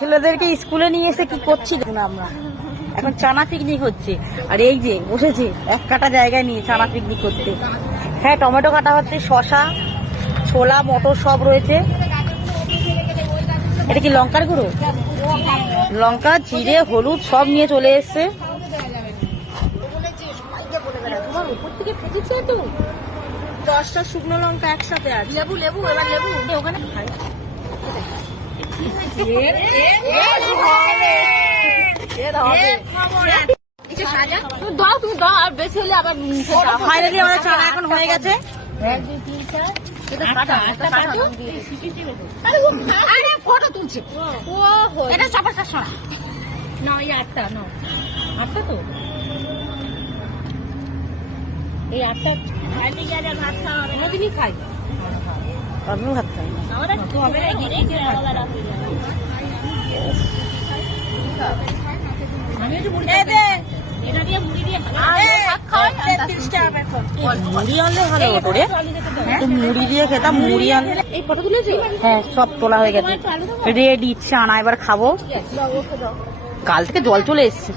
ছেলেদেরকে স্কুলে নিয়ে এসে কি করছি না আমরা, এখন চানা পিকনিক হচ্ছে। আর এই যে বসেছে এক কাটা জায়গায় নিয়ে চানা পিকনিক করতে। হ্যাঁ, টমেটো কাটা হচ্ছে, শসা, ছোলা, মটর সব রয়েছে। এটা কি লঙ্কার গুঁড়ো? লঙ্কা, জিরে, হলুদ সব নিয়ে চলে এসছে। তোমার উপর থেকে ফেটেছে তো 10টা শুকনো লঙ্কা একসাথে আছে। লেবু লেবু এবার লেবু ওখানে খাই। ফাইনালি আমাদের চানা এখন হয়ে গেছে। ফটো তুলছে এটা চাপা চাষা না, এই আটটা না, আটটা তো এই আটটা খাইতে গিয়ে ভাত খাওয়া হবে। কোনোদিনই খাই আমিও ভাত খাই না, তো হবে না। আমি একটু মুড়ি এটা দিয়ে মুড়ি দিয়ে ভাত খাওয়াই 30 টাকা বেতন। মুড়ি আনলে ভালো হতো রে, মুড়ি দিয়ে খেতাম। মুড়ি আনলে এই ফটো তুলেছি। হ্যাঁ, সব তোলা হয়ে গেছে, রেডি চানা এবার খাবো। কাল থেকে জল চলে এসছে।